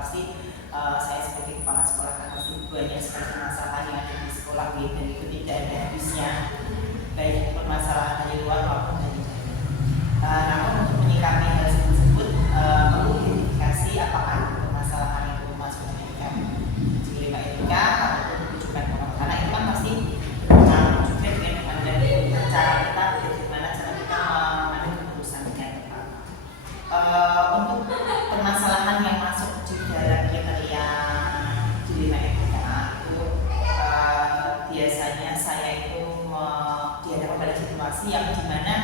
pasti saya sebagai kepala sekolah kan pasti banyak sekali permasalahan yang ada di sekolah gitu, dan itu tidak ada habisnya, baik permasalahan dari luar maupun dari dalam. Namun untuk menyikapi hal tersebut perlu identifikasi apakah permasalahan itu masuk ke dilema etika ataupun rujukan moral, karena itu kan pasti berpengaruh juga dengan cara kita bagaimana cara kita mengambil keputusan dengan tepat. Untuk permasalahan yang masuk di dalam kriteria dilema etika itu biasanya saya itu dihadapkan pada situasi yang dimana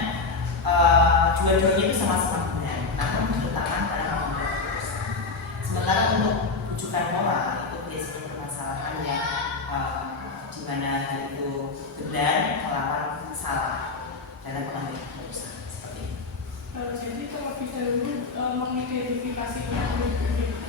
dua-duanya itu sama-sama benar, namun bertentangan dalam mengambil keputusan. Sementara untuk rujukan moral itu biasanya permasalahan yang dimana hal itu benar melawan salah dalam mengambil keputusan seperti itu. Jadi terlebih dahulu mengidentifikasi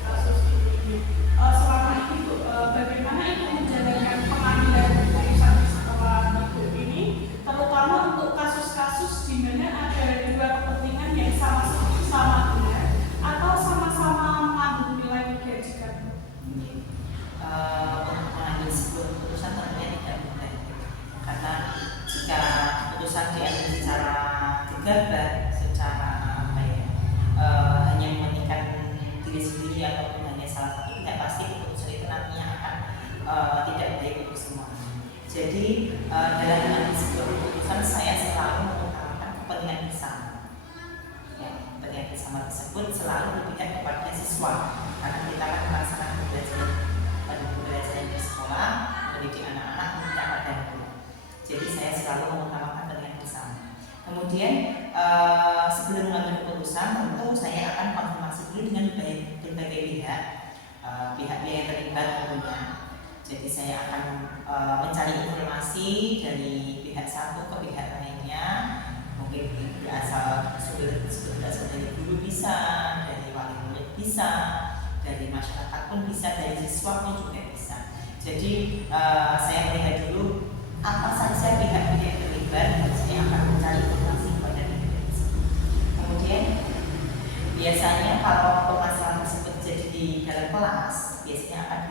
kasus ini. Selama ini bagaimana itu menjalankan pengambilan keputusan di sekolah ibu ini, terutama untuk kasus-kasus di mana ada dua kepentingan yang sama benar atau sama-sama mengandung nilai kebajikan. Untuk mengambil sebuah keputusan tentunya tidak mudah, karena jika keputusan diambil secara gegabah, secara hanya mementingkan diri sendiri ataupun hanya salah satu pihak, pasti keputusan itu nantinya akan tidak baik untuk semua. Jadi dalam mengambil sebuah keputusan saya selalu mengutamakan kepentingan bersama. Ya, kepentingan bersama tersebut selalu berpihak kepada siswa, karena kita akan melaksanakan pembelajaran di sekolah, mendidik anak-anak, mendidik dan guru. Jadi saya selalu mengutamakan kepentingan bersama. Kemudian sebelum mengambil keputusan tentu saya akan konfirmasi dulu dengan berbagai pihak yang terlibat tentunya. Jadi saya akan mencari informasi dari pihak satu ke pihak lainnya, mungkin berasal dari guru bisa, dari wali murid bisa, dari masyarakat pun bisa, dari siswa pun juga bisa. Jadi saya melihat dulu apa saja pihak-pihak yang terlibat, dan saya akan mencari informasi kepada pihak tersebut. Kemudian biasanya kalau permasalahan tersebut terjadi di dalam kelas, biasanya akan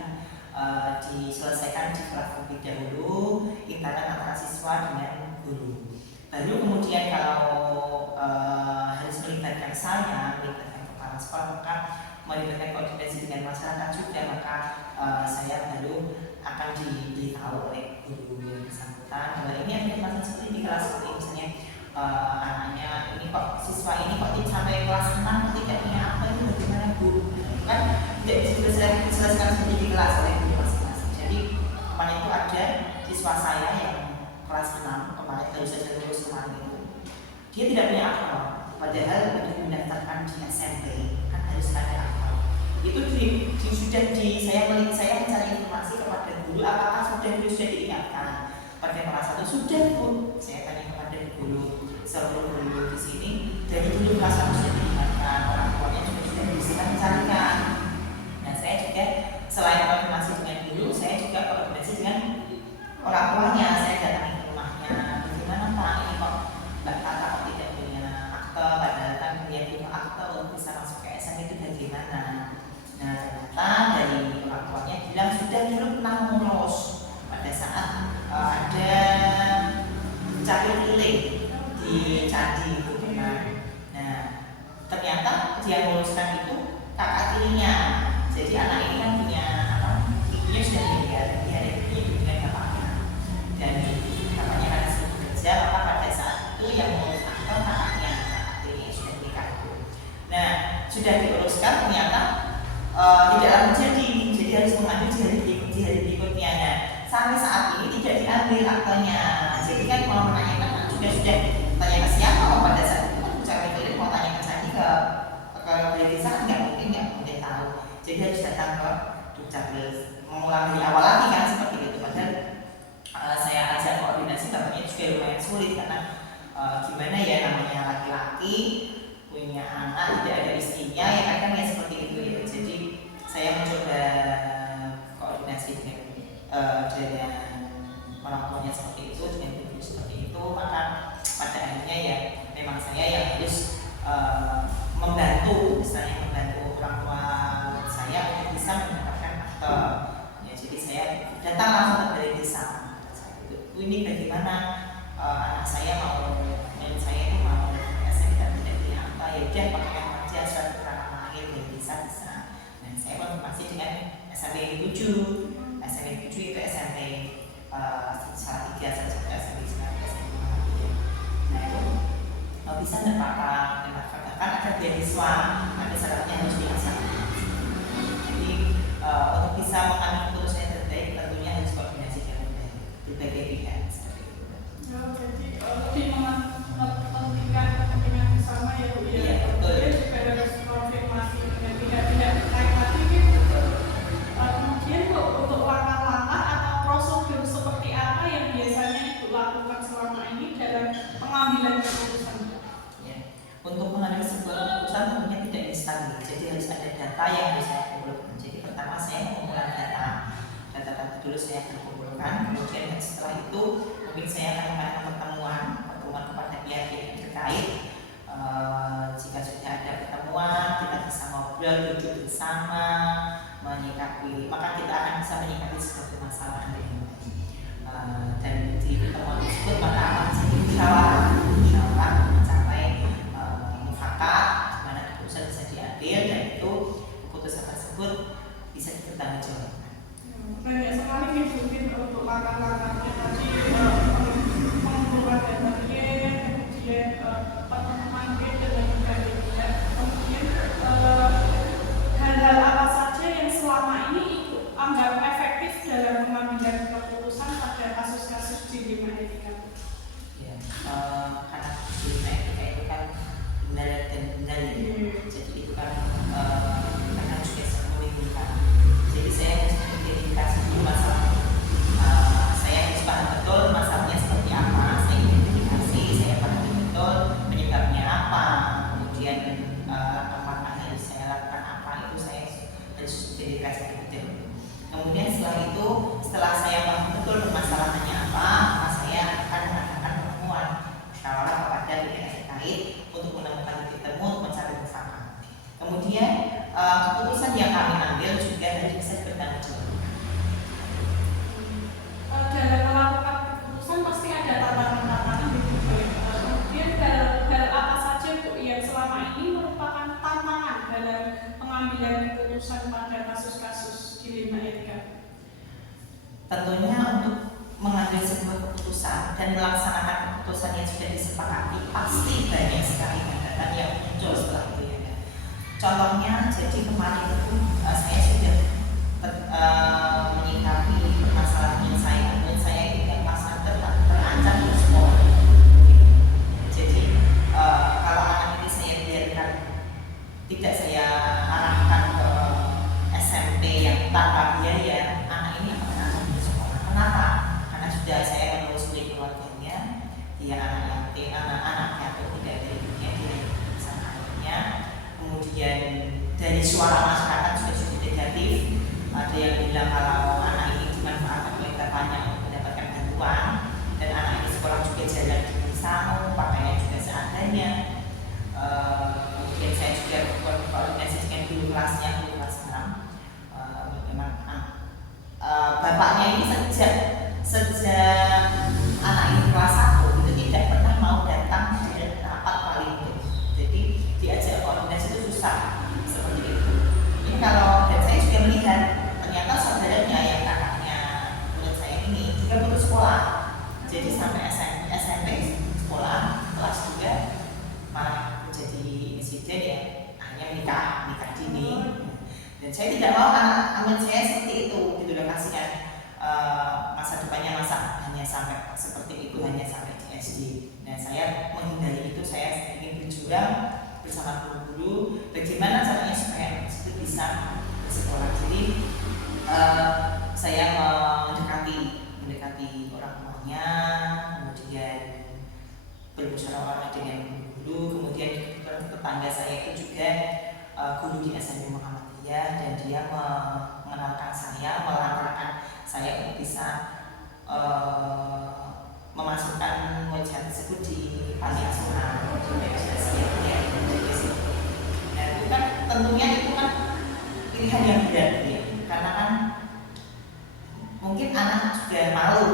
diselesaikan di kelas terlebih dahulu, internal antara siswa dengan guru. Baru kemudian kalau harus melibatkan saya, melibatkan kepala sekolah, maka melibatkan koordinasi dengan masyarakat juga, maka saya baru akan diberitahu oleh guru yang bersangkutan bahwa ini ada masalah seperti di kelas seperti misalnya anaknya ini kok, siswa ini kok sampai kelas 6 tidak punya apa, itu bagaimana bu? Kan tidak bisa diselesaikan seperti di kelas oleh guru masing-masing. Jadi kemarin itu ada siswa saya yang kelas 6 kemarin baru saja lulus kemarin itu, dia tidak punya akal, padahal untuk mendaftarkan di SMP kan harus ada akal. Itu saya mencari informasi kepada guru, apakah sudah diingatkan pada kelas 1? Sudah bu, saya tanya kepada guru sebelum guru di sini, dari dulu kelas 1 sudah diingatkan, orang tuanya sudah bisa mencarikan. Nah saya juga selain koordinasi dengan guru, saya juga koordinasi dengan orang tuanya. Saya datangi ke rumahnya, bagaimana pak ini kok mbak Tata kok tidak punya akte, padahal kan dia punya akte untuk bisa masuk ke SM itu bagaimana? Nah ternyata dari orang tuanya bilang sudah dulu pernah ngurus pada saat ada capil keliling di candi itu pernah. Nah ternyata dia menguruskan itu kakak tirinya. Jadi anak ini kan punya ibunya sudah meninggal, dia ada ibunya dengan bapaknya, dan bapaknya karena sibuk kerja, maka pada saat itu yang mengurus akte kakaknya, kakak tirinya sudah menikah. Nah sudah diuruskan, ternyata tidaklah menjadi harus mengambil di hari berikutnya. Nah, sampai saat ini tidak diambil aktenya. Jadi kan mau menanyakan juga sudah tanya ke siapa, pada saat itu kan ucapan itu mau tanya ke saya ke desa nggak mungkin tahu. Jadi harus datang ke dukcapil, mengulang dari awal lagi kan seperti itu. Padahal saya ajak koordinasi bapaknya juga lumayan sulit, karena gimana ya, namanya laki-laki punya anak tidak ada istrinya, ya kadang ya seperti itu ya. Jadi saya mencoba koordinasi dengan orang tuanya seperti itu, dengan ibu seperti itu, maka pada akhirnya ya memang saya yang harus membantu, misalnya membantu orang tua saya untuk udah pakai aja surat keterangan lahir dari bisa. Nah saya konfirmasi dengan SMP 7. SMP 7 itu SMP Salatiga, SMP Salatiga, SMP Muhammadiyah. Nah itu bisa nggak Pak? Kan ada beasiswa, ada syaratnya harus diasah. Jadi untuk bisa mengambil keputusan yang terbaik tentunya harus koordinasi dengan berbagai pihak seperti itu. Jadi lebih mementingkan kepentingan bersama ya Bu ya. Iya betul. Jadi juga harus konfirmasi dengan pihak-pihak terkait lagi gitu. Kemudian untuk langkah-langkah atau prosedur seperti apa yang biasanya Ibu lakukan selama ini dalam pengambilan keputusan? Ya. Untuk mengambil sebuah keputusan tentunya tidak instan, jadi harus ada data yang harus saya kumpulkan. Jadi pertama saya mengumpulkan data dulu saya akan kumpulkan, kemudian setelah itu mungkin saya akan melakukan pertemuan kepada pihak-pihak terkait. Jika sudah ada pertemuan, kita bisa ngobrol, duduk bersama, menyikapi, maka kita akan bisa menyikapi sebuah permasalahan dengan baik. Dan di pertemuan tersebut maka akan menjadi musyawarah mencapai mufakat di mana keputusan bisa diambil dan itu keputusan tersebut bisa dipertanggungjawabkan. Banyak sekali mungkin untuk langkah-langkahnya tadi pengumpulan data kemudian pertemuan dengan pihak, kemudian hal-hal apa saja yang selama ini Ibu anggap efektif dalam pengambilan keputusan pada kasus-kasus dilema etika? Ya, karena dilema etika itu kan benar dan benar ya. Jadi itu kan karena juga sangat membingungkan. Jadi saya harus mengidentifikasi dulu masalah. Saya harus paham betul masalahnya seperti apa. Saya identifikasi, saya pahami betul penyebabnya apa. Kemudian langkah-langkah yang harus saya lakukan apa itu saya harus identifikasi betul. Kemudian setelah saya paham betul permasalahannya apa, maka saya akan mengadakan pertemuan musyawarah kepada pihak terkait untuk menemukan titik temu untuk mencari bersama. Kemudian keputusan yang kami ambil juga harus bisa bertanggung jawab. Dalam melakukan keputusan pasti ada tantangan-tantangan gitu. Kemudian hal apa saja Bu yang selama ini merupakan tantangan dalam pengambilan keputusan pada kasus-kasus dilema etika? Tentunya untuk mengambil sebuah keputusan dan melaksanakan keputusan yang sudah disepakati pasti banyak sekali hambatan yang muncul setelah itu ya. Contohnya, jadi kemarin itu saya sudah menyikapi permasalahan yang saya tidak merasa terancam di sekolah. Jadi kalau anak ini saya biarkan, tidak saya arahkan ke SMP yang tanpa biaya, anak ini akan terancam di sekolah. Kenapa? Karena sudah saya menelusuri keluarganya, dia anak yatim, anak yatim tidak ada ibunya, dia bersama ayahnya. Kemudian dari suara masyarakat sudah negatif. Ada yang bilang kalau anak ini dimanfaatkan oleh bapaknya untuk mendapatkan bantuan, dan anak ini sekolah juga jalan di samu, pakainya juga seadanya. Kemudian saya juga berkoordinasi dengan guru kelasnya, guru kelas 6. Memang bapaknya ini sejak anak ini kelas 1 itu tidak pernah mau datang di rapat paling itu. Jadi diajak koordinasi itu susah seperti itu. Ini kalau dan saya juga melihat ternyata saudaranya yang kakaknya murid saya ini juga putus sekolah. Jadi sampai SMP sekolah kelas 2 malah menjadi insiden ya, hanya menikah dini. Dan saya tidak mau anak saya seperti itu, gitu loh, kasihan masa depannya hanya sampai seperti itu, hanya sampai di SD. Nah saya menghindari itu, saya ingin berjuang bersama guru-guru bagaimana caranya supaya itu bisa bersekolah. Jadi saya mendekati orang tuanya, kemudian bermusyawarah dengan guru, kemudian tetangga saya itu juga guru di SMP Muhammadiyah, dan dia mengenalkan saya, melantarkan saya untuk bisa memasukkan wajah tersebut di panti asuhan di Indonesia. Nah itu kan tentunya itu kan pilihan yang berat ya, karena kan mungkin anak juga malu,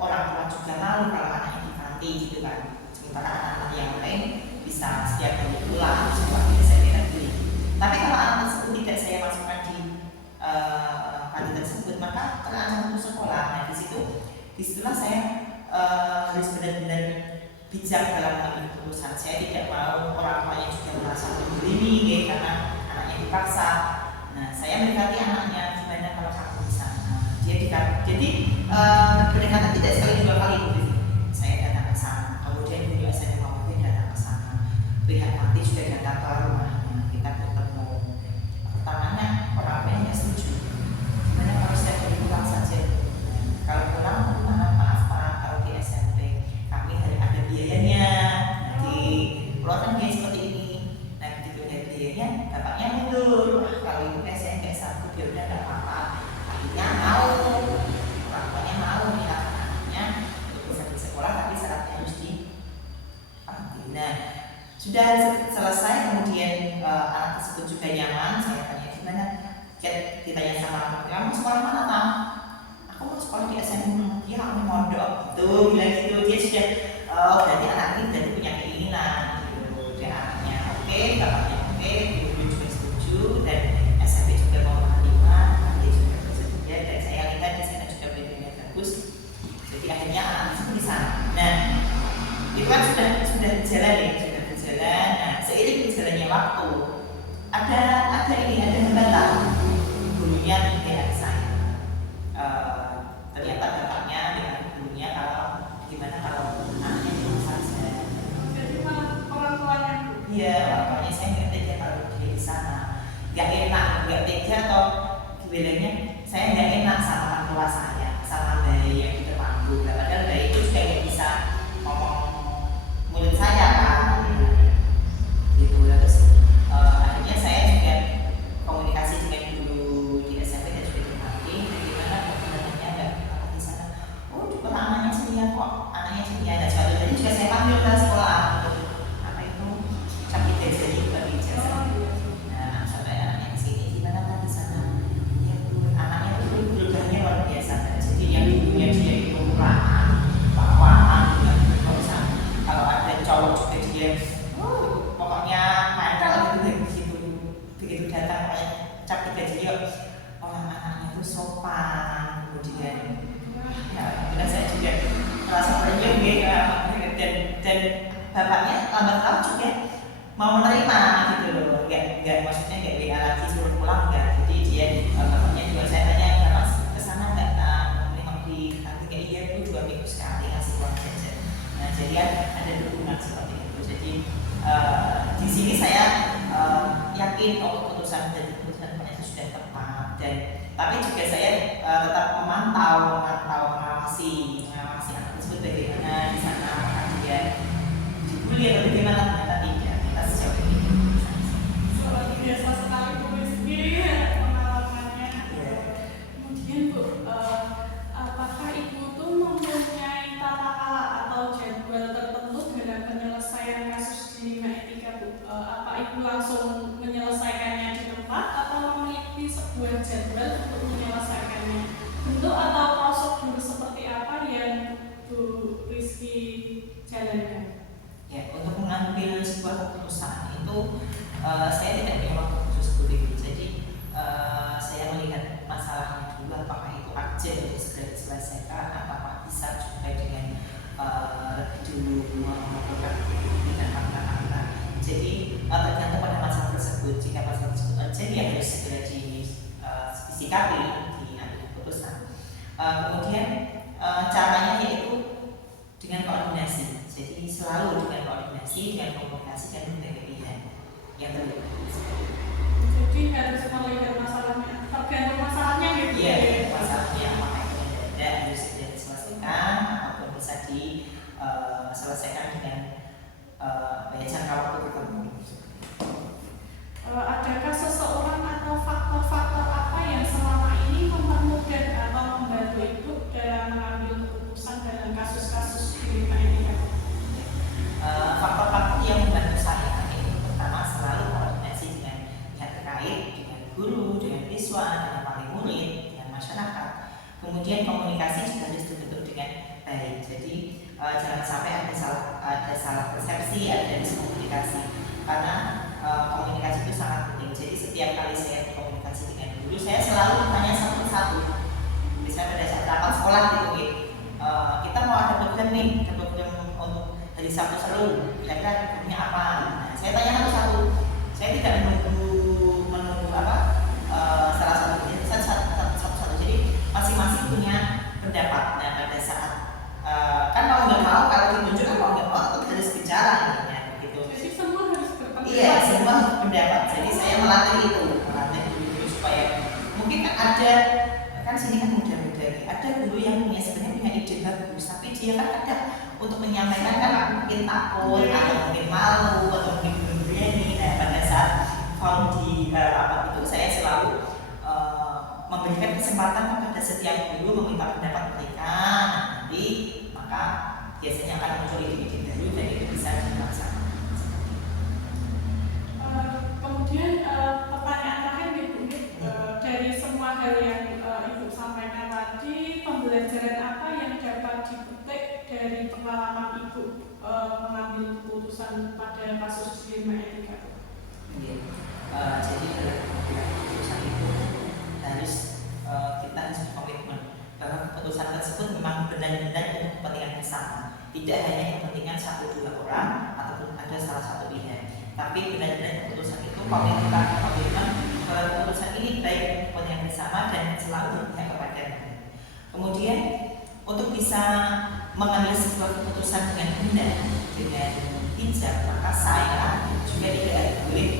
orang tua juga malu kalau anaknya di panti gitu kan, sementara anak-anak yang lain bisa setiap hari pulang. disitulah saya harus benar-benar bijak dalam mengambil keputusan. Saya tidak mau orang tuanya juga merasa terzalimi ya, karena anaknya dipaksa. Nah, saya mendekati anaknya, gimana kalau kamu di sana? Jadi pendekatan tidak sekali dua kali gitu. Saya datang ke sana, kemudian juga saya mungkin datang ke sana. Pihak nanti juga datang ke rumahnya, kita bertemu. Pertamanya orang tuanya nggak setuju. Gimana kalau saya pergi pulang saja? Kalau pulang, maaf Pak, kalau di SMP kami ada biayanya, nanti keluarkan biaya seperti ini. Nah begitu ada biayanya, bapaknya mundur. Kalau ibu saya nggak sanggup, ya udah nggak apa-apa. Akhirnya mau, orang tuanya mau menyerahkan anaknya untuk bisa di sekolah, tapi syaratnya harus dipanggil. Nah sudah selesai, kemudian anak tersebut juga nyaman. Saya tanya gimana, ditanya sama anak, kamu sekolah mana Tam? Aku mau sekolah di SMA. Ya aku mondok tuh bilang gitu. Dia sudah berarti anak ini berarti punya keinginan gitu. Dia anaknya oke, bapaknya oke, ibu juga setuju, dan SMP juga mau menerima, nanti juga bersedia, dan saya lihat di sana juga pendidikannya bagus. Jadi akhirnya anak tersebut di sana. Nah itu kan sudah berjalan ya, sudah berjalan. Nah seiring berjalannya waktu ada hambatan. Gurunya tidak saya. Ternyata bapaknya dengan gurunya kalau gimana kalau anaknya di rumah saja. Jadi orang tuanya. Iya, orang tuanya saya nggak tega kalau dia di sana. Nggak enak, nggak tega atau bilangnya saya nggak enak sama orang tua saya, sama bayi yang di depanku. Padahal bayi itu juga nggak bisa ngomong mulut saya kan. Gitu. Terus akhirnya saya juga komunikasi dengan guru di SMP dan juga di Maki. Bagaimana kebenarannya nggak di sana? Oh, juga anaknya ceria kok, anaknya ceria. Dan suatu hari juga saya panggil ke sekolah untuk apa itu cap ijazah itu bagi ijazah. Nah, sampai anaknya di sini, gimana kan di sana? Ya, anaknya itu berubahnya luar biasa. Jadi yang dulunya dia itu murahan, bawaan, kalau ada cowok juga dia, pokoknya mantel begitu datang kayak cap ijazah, orang anaknya itu sopan, kemudian ya, benar saya juga merasa terjun ya, dan bapaknya lambat laun juga mau menerima gitu loh, nggak maksudnya nggak WA lagi suruh pulang nggak. Jadi dia bapaknya juga saya tanya kenapa kesana nggak nengok di nanti kayak iya bu 2 minggu sekali ngasih uang jajan. Nah jadi ada dukungan seperti itu. Jadi di sini saya yakin keputusan bapaknya itu sudah tepat, dan tapi juga saya tetap memantau mengawasi anak tersebut bagaimana di sana, apakah dia dibully atau bagaimana. Ternyata tidak, kita sejauh ini Luar biasa sekali Bu Rizky pengalamannya. Kemudian Bu, apakah Ibu tuh mempunyai tata cara atau jadwal tertentu dalam penyelesaian kasus dilema etika Bu? Apa Ibu langsung menyelesaikannya di tempat atau memiliki sebuah jadwal untuk menyelesaikannya? Bentuk atau prosedur seperti apa yang Bu Rizky jalankan? ya, untuk mengambil sebuah keputusan itu saya tidak punya waktu khusus Bu. Jadi saya melihat masalahnya dulu, apakah itu urgent untuk segera diselesaikan, apakah bisa juga dengan lebih dulu melakukan dengan fakta-fakta. Jadi tergantung pada masalah tersebut. Jika masalah tersebut urgent, ya harus segera disikapi, diambil keputusan. Kemudian caranya yaitu dengan koordinasi. Jadi selalu dengan koordinasi, dengan komunikasi dan berbagai pihak yang terlibat. Jadi harus melihat masalahnya, tergantung masalahnya gitu. Iya, masalahnya apakah itu ada harus segera diselesaikan ataupun bisa diselesaikan dengan jangka waktu tertentu. Adakah seseorang atau faktor-faktor apa yang selama ini mempermudah atau membantu Ibu dalam mengambil keputusan dalam kasus-kasus dilema etika? Faktor-faktor yang membantu saya itu pertama selalu koordinasi dengan pihak terkait, dengan guru, dengan siswa, dengan wali murid, dengan masyarakat. Kemudian komunikasi juga harus dibentuk dengan baik. Jadi jangan sampai ada salah persepsi, ada miskomunikasi. Karena komunikasi itu sangat penting. Jadi setiap kali saya berkomunikasi dengan guru, saya selalu bertanya satu-satu. Misalnya pada saat rapat sekolah gitu, majelis Sabtu seru, kira-kira hukumnya apa? Nah, saya tanya satu-satu. Saya tidak menunggu apa salah satu. Jadi masing-masing punya pendapat. Nah, pada saat kan mau nggak mau kalau ditunjuk kan mau nggak mau tetap harus bicara ya, begitu. Jadi semua harus berpendapat. Iya, semua pendapat. Jadi saya melatih itu supaya mungkin kan ada kan sini kan muda-muda nih. Ada guru yang sebenarnya punya ide bagus, tapi dia kan kadang untuk menyampaikan kan mungkin takut atau mungkin malu atau mungkin belum berani. Nah, pada saat form di rapat itu saya selalu memberikan kesempatan kepada setiap guru meminta pendapat mereka. Nanti maka biasanya akan muncul ide-ide baru dan itu bisa dilaksanakan. Kemudian pertanyaan terakhir Ibu, dari semua hal yang Ibu sampaikan tadi, pembelajaran apa yang dapat dipetik dari pengalaman Ibu mengambil keputusan pada kasus dilema etika? Jadi dalam keputusan itu harus kita harus berkomitmen bahwa keputusan tersebut memang benar-benar untuk kepentingan bersama, tidak hanya kepentingan 1-2 orang ataupun ada salah satu pihak, tapi benar-benar keputusan itu komitmen bahwa keputusan ini baik untuk kepentingan bersama dan selalu berpihak kepada mereka. Kemudian untuk bisa mengambil sebuah keputusan dengan benar, dengan bijak, maka saya juga tidak boleh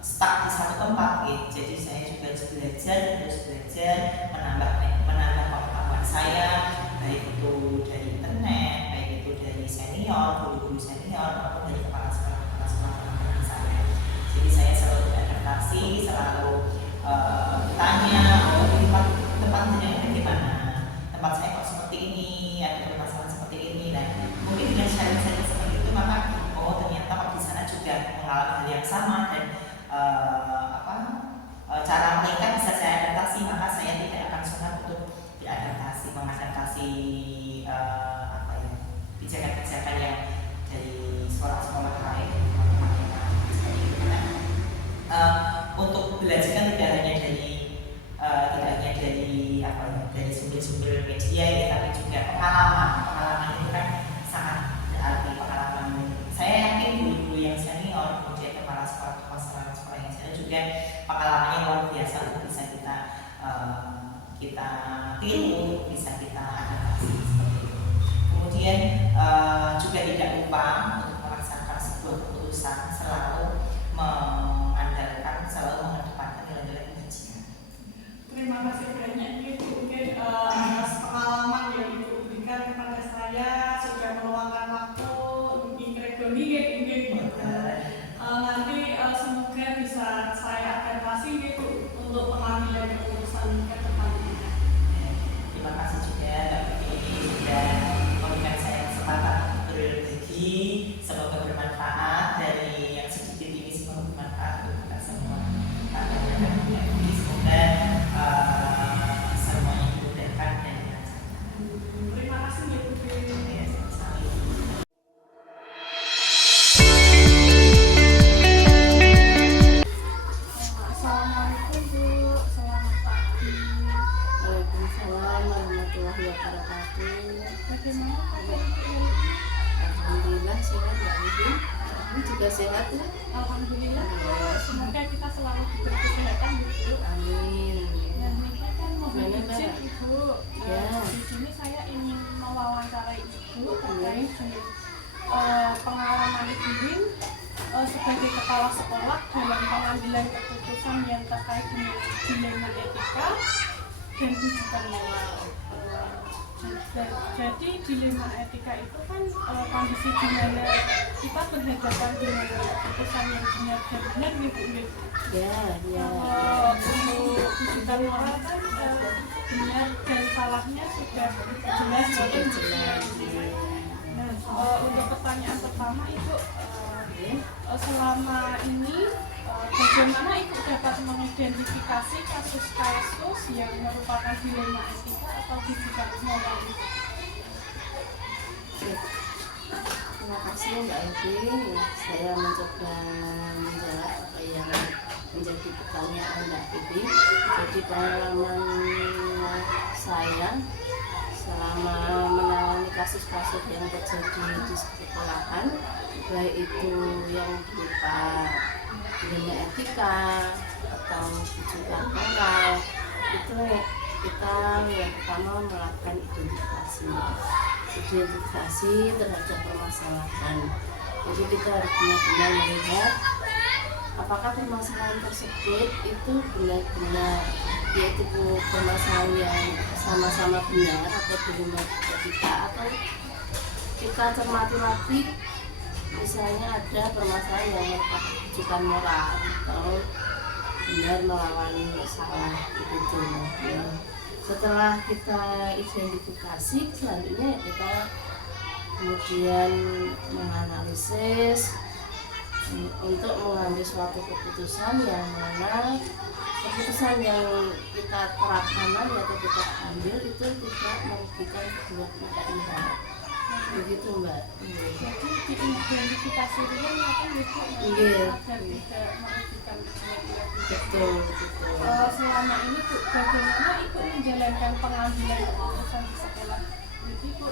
stuck di satu tempat gitu. Jadi saya juga harus belajar, menambah pengetahuan saya, baik itu dari internet, baik itu dari senior, guru-guru senior, maupun dari kepala sekolah saya. Jadi saya selalu beradaptasi, selalu bertanya, tempat yang bagaimana, tempat saya kok seperti ini, ada permasalahan seperti ini. Nah, mungkin dengan sharing-sharing seperti itu maka ternyata kok di sana juga mengalami hal yang sama dan cara mereka bisa saya adaptasi, maka saya tidak akan sungkan untuk mengadaptasi pijakan-pijakan yang dari sekolah-sekolah lain. Untuk belajar kan tidak hanya dari sumber-sumber media ya, tapi juga pengalaman itu kan sangat berarti. Pengalaman saya yakin guru-guru yang senior, kemudian kepala sekolah yang senior juga pengalamannya luar biasa untuk bisa kita tiru, bisa kita adaptasi seperti itu. Kemudian juga tidak lupa untuk melaksanakan sebuah keputusan selalu mengedepankan nilai-nilai kebajikan. Terima kasih banyak Ibu, mungkin atas pengalaman yang Ibu berikan kepada saya, sudah meluangkan waktu mungkin nanti semoga bisa saya adaptasi Ibu untuk pengambilan keputusan ke depan. Terima kasih juga Mbak Vivi sudah memberikan saya kesempatan untuk berbagi. Semoga bermanfaat. Dari yang sedikit ini semoga bermanfaat untuk kita semua. Semoga semuanya dimudahkan dan dilancarkan. Terima kasih Ibu. Assalamualaikum Bu, selamat pagi. Waalaikumsalam warahmatullahi wabarakatuh. Bagaimana kabar Ibu? Alhamdulillah sehat Mbak Ibu. Ini juga sehat ya? Alhamdulillah. Semoga kita selalu diberi kesehatan Ibu. Amin. Dan ini kan mohon Gimana, izin Mbak? Ibu. Ya. Di sini saya ingin mewawancarai Ibu terkait dengan pengalaman Ibu sebagai kepala sekolah dalam pengambilan keputusan yang terkait dengan dilema etika dan rujukan moral. Jadi dilema etika itu kan kondisi di mana kita berhadapan dengan keputusan yang benar dan benar gitu. Ya. Untuk rujukan moral kan benar dan salahnya sudah jelas. Nah, untuk pertanyaan pertama Ibu, selama ini bagaimana Ibu dapat mengidentifikasi kasus-kasus yang merupakan dilema etika atau rujukan moral? Terima kasih Mbak Ibu. Saya mencoba menjawab apa yang menjadi pertanyaan Mbak Ibu. Jadi pengalaman saya selama menangani kasus-kasus yang terjadi di sekolahan, baik itu yang berupa dilema etika atau tujuan moral, itu kita yang pertama melakukan identifikasi terhadap permasalahan. Jadi kita harus benar-benar melihat apakah permasalahan tersebut itu benar-benar yaitu permasalahan yang sama-sama benar atau belum kita, atau kita cermati lagi misalnya ada permasalahan yang merupakan moral atau benar melawan salah begitu ya. Setelah kita identifikasi, selanjutnya kita kemudian menganalisis untuk mengambil suatu keputusan yang mana keputusan yang kita terapkan atau kita ambil itu tidak merugikan kedua pihak. Begitu Mbak. Jadi diidentifikasi dulu apa itu Iya. agar tidak merugikan kedua pihak. Betul. Selama ini Bu, bagaimana Ibu menjalankan pengambilan keputusan di sekolah? Jadi Bu,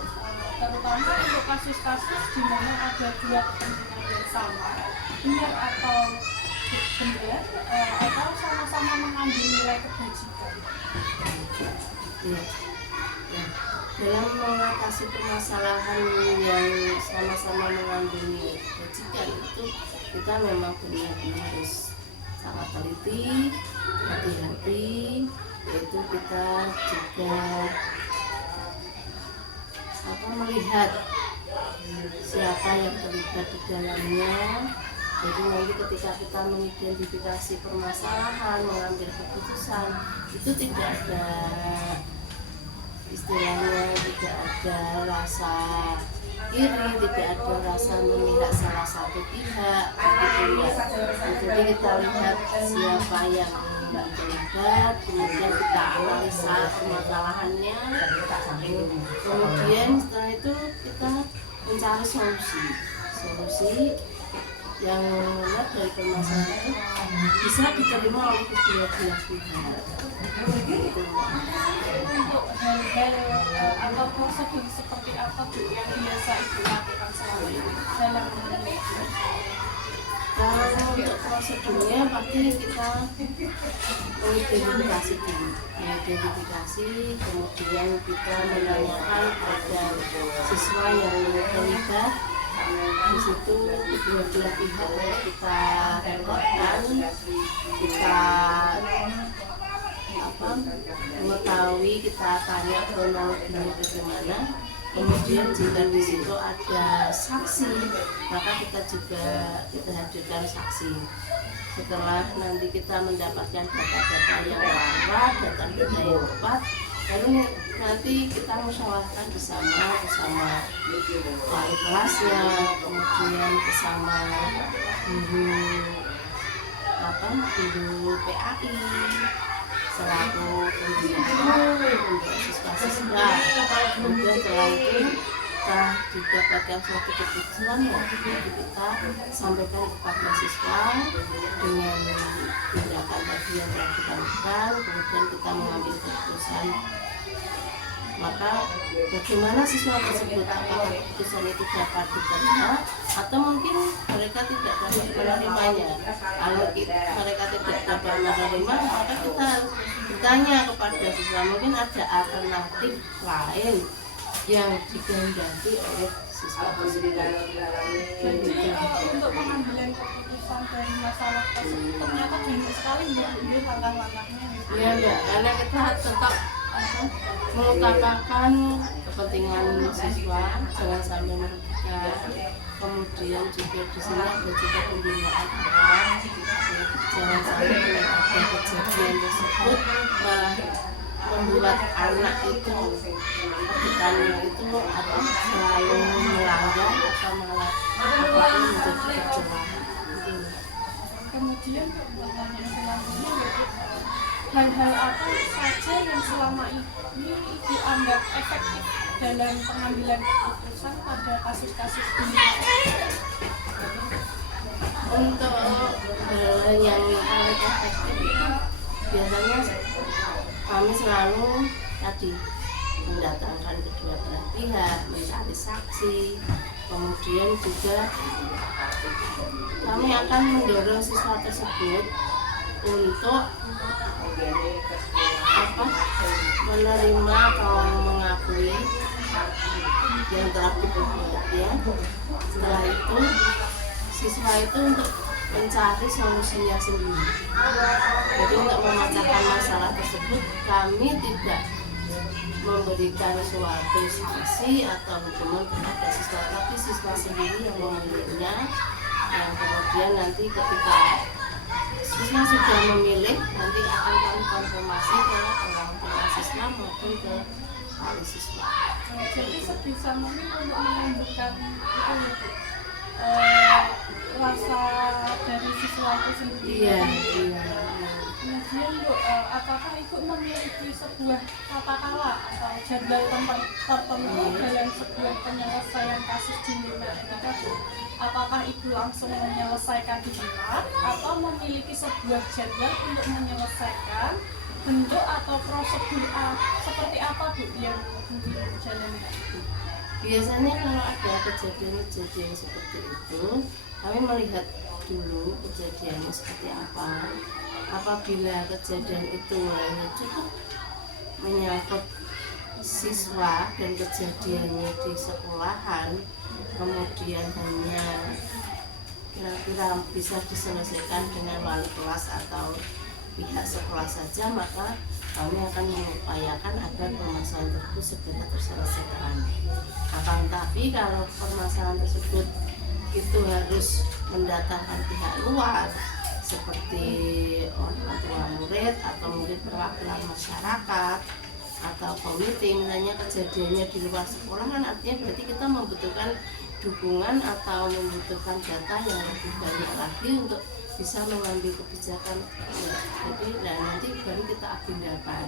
terutama untuk kasus-kasus di mana ada dua kepentingan yang sama, benar atau benar, atau sama-sama mengambil nilai kebajikan. Iya. Nah, dalam mengatasi permasalahan yang sama-sama mengambil nilai kebajikan itu kita memang benar-benar harus sangat teliti, hati-hati, yaitu kita juga melihat siapa yang terlibat di dalamnya. Jadi nanti ketika kita mengidentifikasi permasalahan, mengambil keputusan, itu tidak ada istilahnya, tidak ada rasa iri, tidak ada rasa memihak salah satu pihak begitu ya. Jadi kita lihat siapa yang terlibat, kemudian kita analisa permasalahannya, kemudian setelah itu kita mencari solusi yang mana dari permasalahan itu bisa diterima oleh kedua belah pihak. Untuk hal-hal atau prosedur seperti apa Bu yang biasa Ibu lakukan selama ini dalam meneliti? Kalau untuk prosedurnya pasti kita mengidentifikasi dulu, kemudian kita menanyakan pada siswa yang terlibat. Di situ kedua belah pihak kita rekodkan, kita mengetahui, kita tanya kronologinya bagaimana. Kemudian jika di situ ada saksi, maka kita hadirkan saksi. Setelah nanti kita mendapatkan data-data yang lengkap, data-data yang tepat, lalu nanti kita musyawarahkan bersama wali kelasnya, kemudian bersama guru PAI selaku pembina untuk siswa-siswa. Kemudian setelah itu kita didapatkan suatu keputusan, jadi kita sampaikan kepada siswa dengan tindakan tadi yang telah kita lakukan. Kemudian kita mengambil keputusan. Maka bagaimana siswa tersebut, apakah keputusan itu dapat diterima atau mungkin mereka tidak dapat menerimanya. Kalau mereka tidak dapat menerima, maka kita harus bertanya kepada siswa, mungkin ada alternatif lain yang dikehendaki oleh siswa tersebut. Jadi untuk pengambilan keputusan dari masalah tersebut ternyata banyak sekali langkah-langkahnya. Iya enggak, karena kita tetap mengutamakan kepentingan siswa, jangan sampai merugikan. Kemudian juga di sini ada juga pembinaan anak, jangan sampai ada kejadian tersebut malah membuat anak itu selalu melanggar atau malah apapun menjadi kecelakaan. Kemudian pertanyaan selanjutnya yaitu hal-hal apa saja yang selama ini dianggap efektif dalam pengambilan keputusan pada kasus-kasus ini? Untuk yang paling efektif itu biasanya kami selalu tadi mendatangkan kedua belah pihak, mencari saksi. Kemudian juga kami akan mendorong siswa tersebut untuk menerima atau mengakui yang telah diperbuatnya. Setelah itu siswa itu untuk mencari solusinya sendiri. Jadi untuk memecahkan masalah tersebut kami tidak memberikan suatu sanksi atau hukuman kepada siswa, tapi siswa sendiri yang memilihnya. Yang kemudian nanti ketika siswa sudah memilih, nanti akan kami konfirmasi ke orang tua siswa maupun ke wali siswa. Jadi sebisa mungkin untuk menunjukkan rasa dari siswa itu sendiri. Iya. Kemudian Bu, apakah ikut memiliki sebuah kata-kata atau jadwal tertentu dalam sebuah penyelesaian kasus di lingkungan etika, Bu? Apakah itu langsung menyelesaikan di tempat atau memiliki sebuah jadwal untuk menyelesaikan bentuk atau prosedur seperti apa, Bu, yang dijalankan? Biasanya kalau ada kejadian-kejadian seperti itu, kami melihat dulu kejadiannya seperti apa. Apabila kejadian itu hanya cukup menyangkut siswa dan kejadiannya di sekolahan, kemudian hanya kira-kira bisa diselesaikan dengan wali kelas atau pihak sekolah saja, maka kami akan mengupayakan agar permasalahan tersebut segera terselesaikan. Akan tapi kalau permasalahan tersebut itu harus mendatangkan pihak luar seperti orang tua murid atau mungkin perwakilan masyarakat atau komite, misalnya kejadiannya di luar sekolah, kan artinya berarti kita membutuhkan dukungan atau membutuhkan data yang lebih banyak lagi untuk bisa mengambil kebijakan. Jadi nanti baru kita agendakan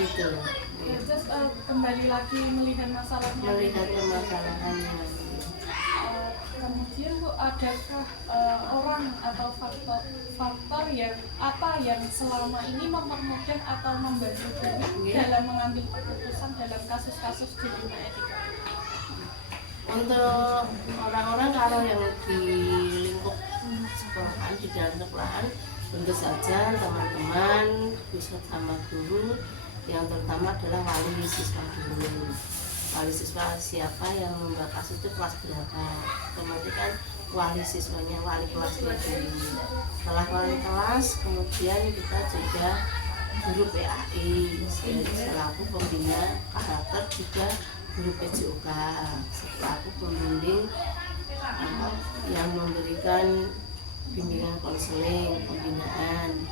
gitu. Terus kembali lagi melihat masalahnya. Melihat permasalahannya. Kemudian Bu, adakah orang atau faktor yang selama ini mempermudah atau membantu dalam mengambil keputusan dalam kasus-kasus di dunia etika? Untuk orang-orang kalau yang di lingkup sekolahan, di dalam sekolahan, tentu saja teman-teman bisa sama guru, yang terutama adalah wali siswa dulu. Wali siswa siapa yang membahas itu kelas berapa, kemudian kan wali siswanya, wali kelasnya dulu. Setelah wali kelas, kemudian kita juga guru PAI selaku pembina karakter, juga guru PJOK selaku pembimbing yang memberikan bimbingan konseling, pembinaan.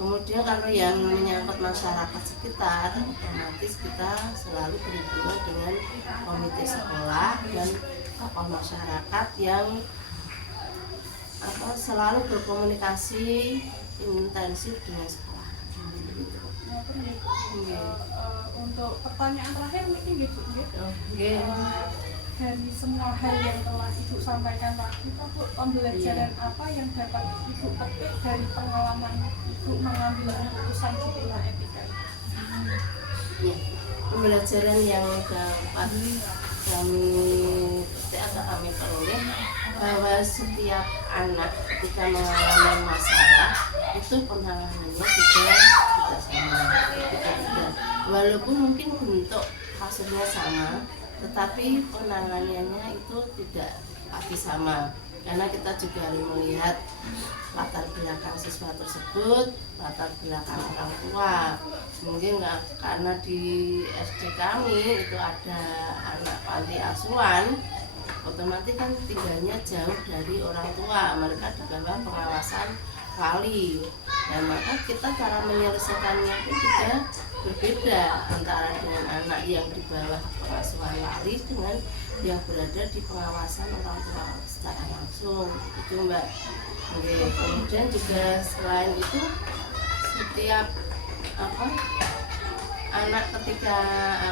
Kemudian kalau yang menyangkut masyarakat sekitar, otomatis kita selalu berhubungan dengan komite sekolah dan tokoh masyarakat yang selalu berkomunikasi intensif dengan sekolah. Untuk pertanyaan terakhir mungkin gitu. Dari semua hal yang telah Ibu sampaikan tadi, Bu, pembelajaran apa yang dapat Ibu petik dari pengalaman Ibu mengambil keputusan di dunia etika? Ya, pembelajaran yang dapat kami petik atau kami peroleh bahwa setiap anak ketika mengalami masalah itu penanganannya juga sama. Walaupun mungkin bentuk kasusnya sama, tetapi penanganannya itu tidak pasti sama, karena kita juga harus melihat latar belakang siswa tersebut, latar belakang orang tua. Mungkin karena di SD kami itu ada anak panti asuhan, otomatis kan tinggalnya jauh dari orang tua, mereka di bawah pengawasan wali. Dan maka kita cara menyelesaikannya itu juga berbeda antara dengan anak yang di bawah pengasuhan wali dengan yang berada di pengawasan orang tua secara langsung, itu Mbak. Oke. Kemudian juga selain itu, setiap anak ketika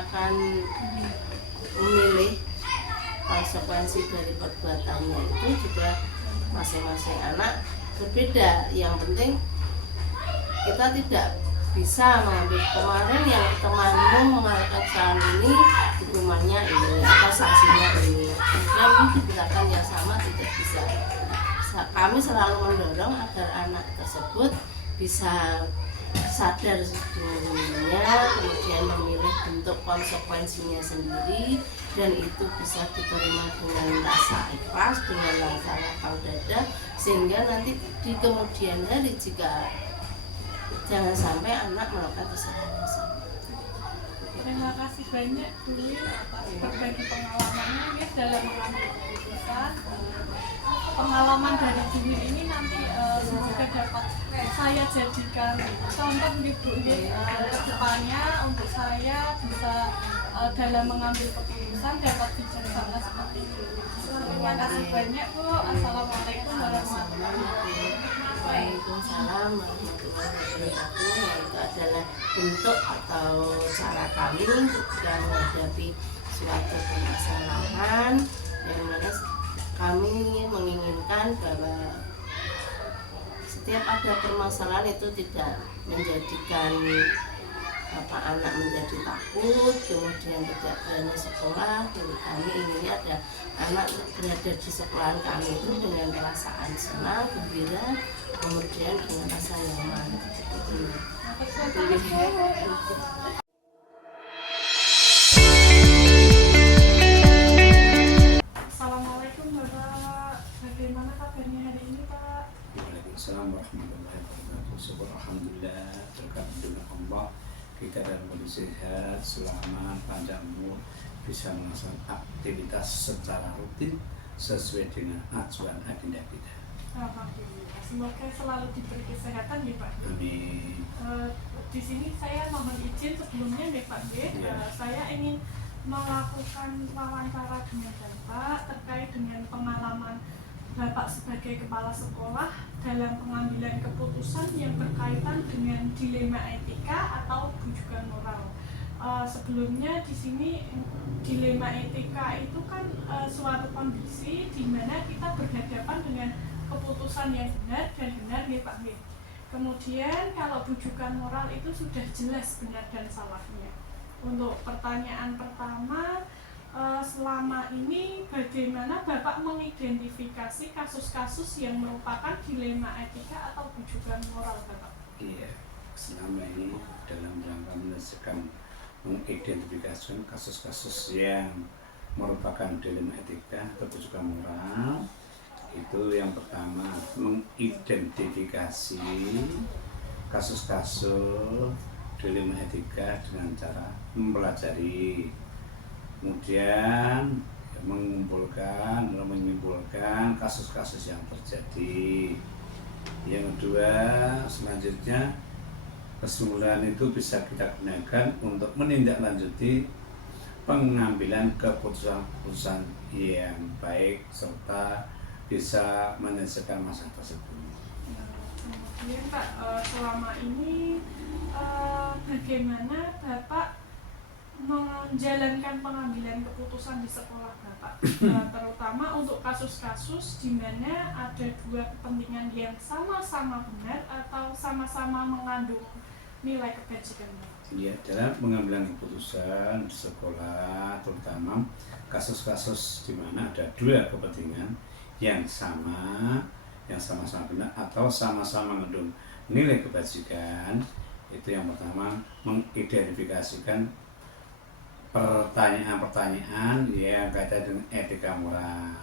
akan memilih konsekuensi dari perbuatannya itu juga masing-masing anak berbeda. Yang penting kita tidak bisa mengambil. Kemarin yang temanmu mengalihkan kesalahan ini, hukumannya ini atau sanksinya ini. Namun diberlakukan yang sama tidak bisa. Kami selalu mendorong agar anak tersebut bisa sadar dulunya, kemudian memilih bentuk konsekuensinya sendiri, dan itu bisa diterima dengan rasa ikhlas, dengan rasa lapang dada, sehingga nanti di kemudian hari jika jangan sampai anak melakukan kesalahan yang sama. Terima kasih banyak Duli atas berbagi pengalamannya ya dalam mengambil keputusan. Pengalaman dari Duli ini nanti semoga dapat saya jadikan contoh di ke depannya untuk saya bisa dalam mengambil keputusan dapat bijaksana seperti itu. Terima kasih banyak Bu. Assalamualaikum warahmatullahi wabarakatuh. Waalaikumsalam warahmatullahi wabarakatuh. Itu adalah bentuk atau cara kami ketika menghadapi suatu permasalahan yang mana kami menginginkan bahwa setiap ada permasalahan itu tidak menjadikan anak menjadi takut, kemudian tidak berani sekolah. Kami inginnya ada anak berada di sekolahan kami itu dengan perasaan senang, gembira, kemudian dengan rasa nyaman. Assalamualaikum Bapak, bagaimana kabarnya hari ini Pak? Waalaikumsalam warahmatullahi wabarakatuh. Syukur alhamdulillah berkat dengan Allah kita dalam kondisi sehat, selamat, panjang umur, bisa melaksanakan aktivitas secara rutin sesuai dengan acuan agenda kita. Alhamdulillah, semoga selalu diberi kesehatan ya Pak. Amin. Di sini saya mohon izin sebelumnya ya Pak. Saya ingin melakukan wawancara dengan Bapak terkait dengan pengalaman Bapak sebagai kepala sekolah dalam pengambilan keputusan yang berkaitan dengan dilema etika atau bujukan moral. Sebelumnya di sini dilema etika itu kan suatu kondisi di mana kita berhadapan dengan keputusan yang benar dan benar ya Pak. Kemudian kalau bujukan moral itu sudah jelas benar dan salahnya. Untuk pertanyaan pertama, selama ini bagaimana Bapak mengidentifikasi kasus-kasus yang merupakan dilema etika atau bujukan moral Bapak? Iya, selama ini dalam rangka menyelesaikan mengidentifikasi kasus-kasus yang merupakan dilema etika atau bujukan moral, itu yang pertama mengidentifikasi kasus-kasus dilema etika dengan cara mempelajari, kemudian menyimpulkan kasus-kasus yang terjadi. Yang kedua, selanjutnya kesimpulan itu bisa kita gunakan untuk menindaklanjuti pengambilan keputusan yang baik serta bisa menyelesaikan masalah tersebut. Kemudian Pak, selama ini bagaimana Bapak menjalankan pengambilan keputusan di sekolah Bapak, terutama untuk kasus-kasus di mana ada dua kepentingan yang sama-sama benar atau sama-sama mengandung nilai kebajikan. Ya, dalam pengambilan keputusan di sekolah, terutama kasus-kasus di mana ada dua kepentingan yang sama-sama benar atau sama-sama mengandung nilai kebajikan, itu yang pertama mengidentifikasikan pertanyaan-pertanyaan yang kaitan dengan etika moral,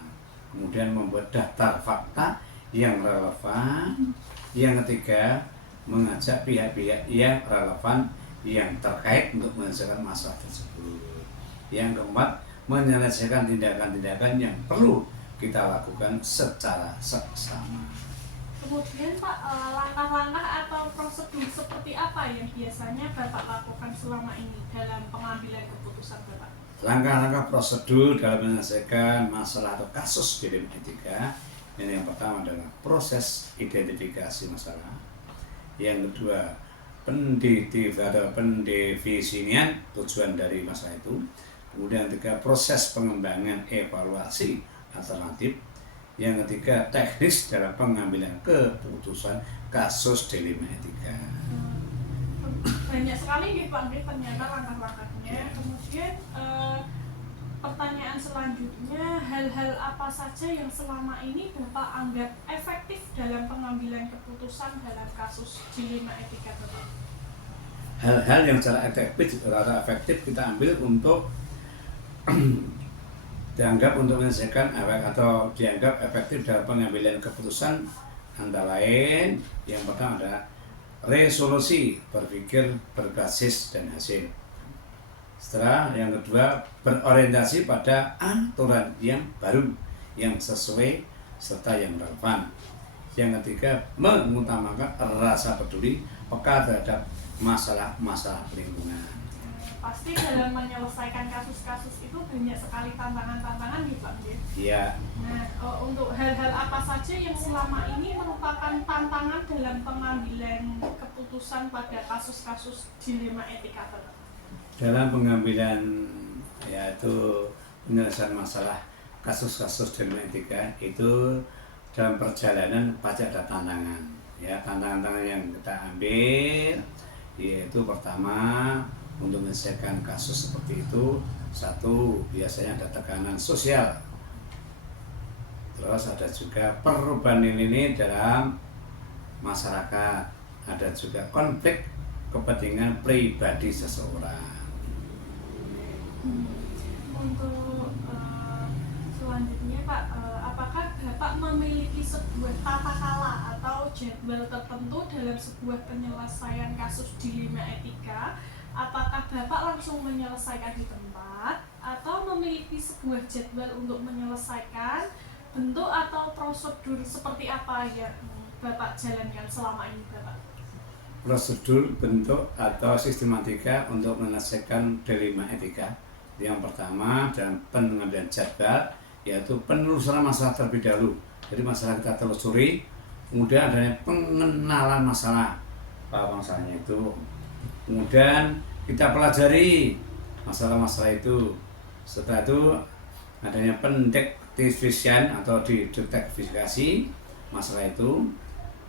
kemudian membuat daftar fakta yang relevan. Yang ketiga, mengajak pihak-pihak yang relevan yang terkait untuk menyelesaikan masalah tersebut. Yang keempat, menyelesaikan tindakan-tindakan yang perlu kita lakukan secara seksama. Kemudian Pak, langkah-langkah atau prosedur seperti apa yang biasanya Bapak lakukan selama ini dalam pengambilan keputusan Bapak? Langkah-langkah prosedur dalam menyelesaikan masalah atau kasus dilema etika, yang pertama adalah proses identifikasi masalah. Yang kedua, pendefinisian tujuan dari masalah itu. Kemudian ketiga, proses pengembangan evaluasi alternatif. Yang ketiga, teknis dalam pengambilan keputusan kasus dilema etika. banyak sekali nih Pak Nggih ternyata langkah-langkahnya. Kemudian pertanyaan selanjutnya, hal-hal apa saja yang selama ini Bapak anggap efektif dalam pengambilan keputusan dalam kasus dilema etika Bapak? Hal-hal yang secara efektif kita ambil untuk dianggap untuk menyelesaikan atau dianggap efektif dalam pengambilan keputusan antara lain yang pertama adalah resolusi, berpikir berbasis dan hasil. Setelah yang kedua berorientasi pada aturan yang baru yang sesuai serta yang relevan. Yang ketiga mengutamakan rasa peduli peka terhadap masalah-masalah lingkungan. Pasti dalam menyelesaikan kasus-kasus itu banyak sekali tantangan-tantangan nih Pak Nggih. Iya. Nah, untuk hal-hal apa saja yang selama ini merupakan tantangan dalam pengambilan keputusan pada kasus-kasus dilema etika Bapak? Dalam pengambilan yaitu penyelesaian masalah kasus-kasus dilema etika itu dalam perjalanan pasti ada tantangan. Ya, tantangan yang kita ambil yaitu pertama untuk menyelesaikan kasus seperti itu, satu biasanya ada tekanan sosial, terus ada juga perubahan ini dalam masyarakat, ada juga konflik kepentingan pribadi seseorang. Untuk selanjutnya Pak, apakah Bapak memiliki sebuah tata kala atau jadwal tertentu dalam sebuah penyelesaian kasus dilema etika? Apakah Bapak langsung menyelesaikan di tempat atau memiliki sebuah jadwal untuk menyelesaikan? Bentuk atau prosedur seperti apa yang Bapak jalankan selama ini Bapak? Prosedur, bentuk atau sistematika untuk menyelesaikan dilema etika. Yang pertama dalam pengambilan jadwal yaitu penelusuran masalah terlebih dahulu. Jadi masalah kita telusuri, kemudian adanya pengenalan masalah, apa masalahnya itu. Kemudian kita pelajari masalah-masalah itu. Setelah itu adanya pendeteksian atau dideteksifikasi masalah itu.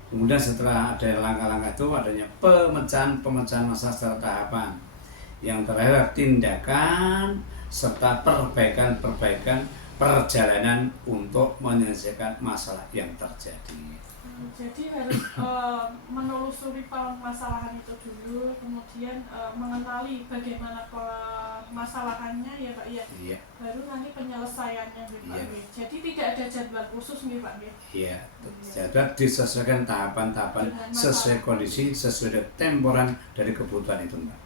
Kemudian setelah ada langkah-langkah itu adanya pemecahan masalah secara tahapan. Yang terakhir tindakan serta perbaikan perjalanan untuk menyelesaikan masalah yang terjadi. Jadi harus menelusuri permasalahan itu dulu, kemudian mengenali bagaimana permasalahannya ya Pak ya. Iya. Baru nanti penyelesaiannya gitu Pak. Iya. Jadi tidak ada jadwal khusus nih Pak. Iya. Jadwal disesuaikan tahapan-tahapan sesuai kondisi, sesuai temporan dari kebutuhan itu Mbak.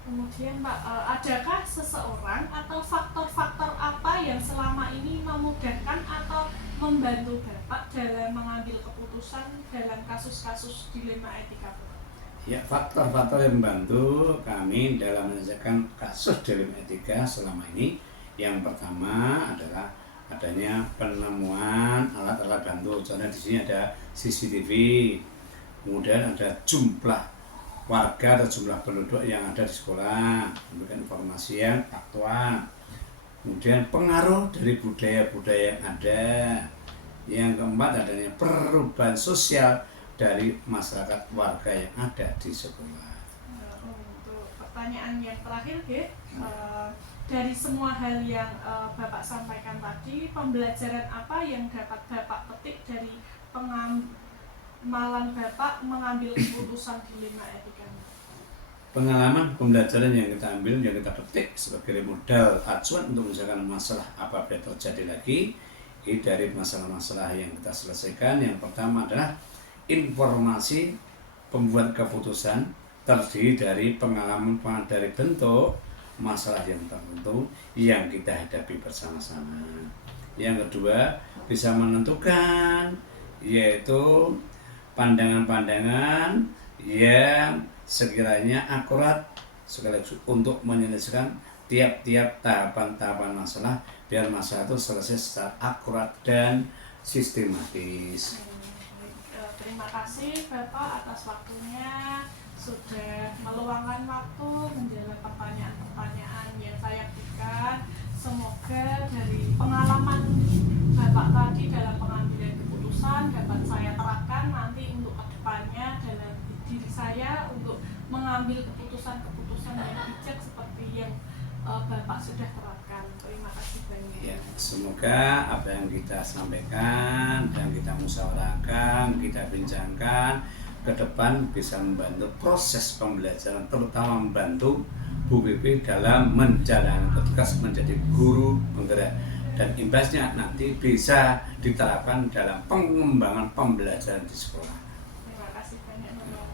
Kemudian Pak, adakah seseorang atau faktor-faktor apa yang selama ini memudahkan atau membantu Bapak dalam mengambil keputusan dalam kasus-kasus dilema etika Bapak? Ya, faktor-faktor yang membantu kami dalam menyelesaikan kasus dilema etika selama ini, yang pertama adalah adanya penemuan alat-alat bantu. Contohnya di sini ada CCTV, kemudian ada jumlah warga atau jumlah penduduk yang ada di sekolah, memberikan informasi yang aktual. Kemudian pengaruh dari budaya-budaya yang ada. Yang keempat adanya perubahan sosial dari masyarakat warga yang ada di sekolah. Untuk pertanyaan yang terakhir, dari semua hal yang Bapak sampaikan tadi, pembelajaran apa yang dapat Bapak petik dari pengamalan Bapak mengambil keputusan dilema etika? Pengalaman pembelajaran yang kita ambil, yang kita petik sebagai modal acuan untuk menyelesaikan masalah apabila terjadi lagi, ini dari masalah-masalah yang kita selesaikan. Yang pertama adalah informasi pembuat keputusan terdiri dari pengalaman dari bentuk masalah yang tertentu yang kita hadapi bersama-sama. Yang kedua, bisa menentukan yaitu pandangan-pandangan yang sekiranya akurat sekaligus untuk menyelesaikan tiap-tiap tahapan-tahapan masalah biar masalah itu selesai secara akurat dan sistematis. Terima kasih Bapak atas waktunya, sudah meluangkan waktu menjawab pertanyaan-pertanyaan yang saya berikan. Semoga dari pengalaman Bapak tadi dalam pengambilan keputusan dapat saya terapkan nanti untuk kedepannya dalam diri saya untuk mengambil keputusan-keputusan yang bijak seperti yang Bapak sudah terapkan. Terima kasih banyak. Ya, semoga apa yang kita sampaikan dan kita musyawarahkan, kita bincangkan ke depan bisa membantu proses pembelajaran, terutama membantu Bu Pipi dalam menjalankan tugas menjadi guru penggerak, dan imbasnya nanti bisa diterapkan dalam pengembangan pembelajaran di sekolah. Terima kasih banyak Bapak.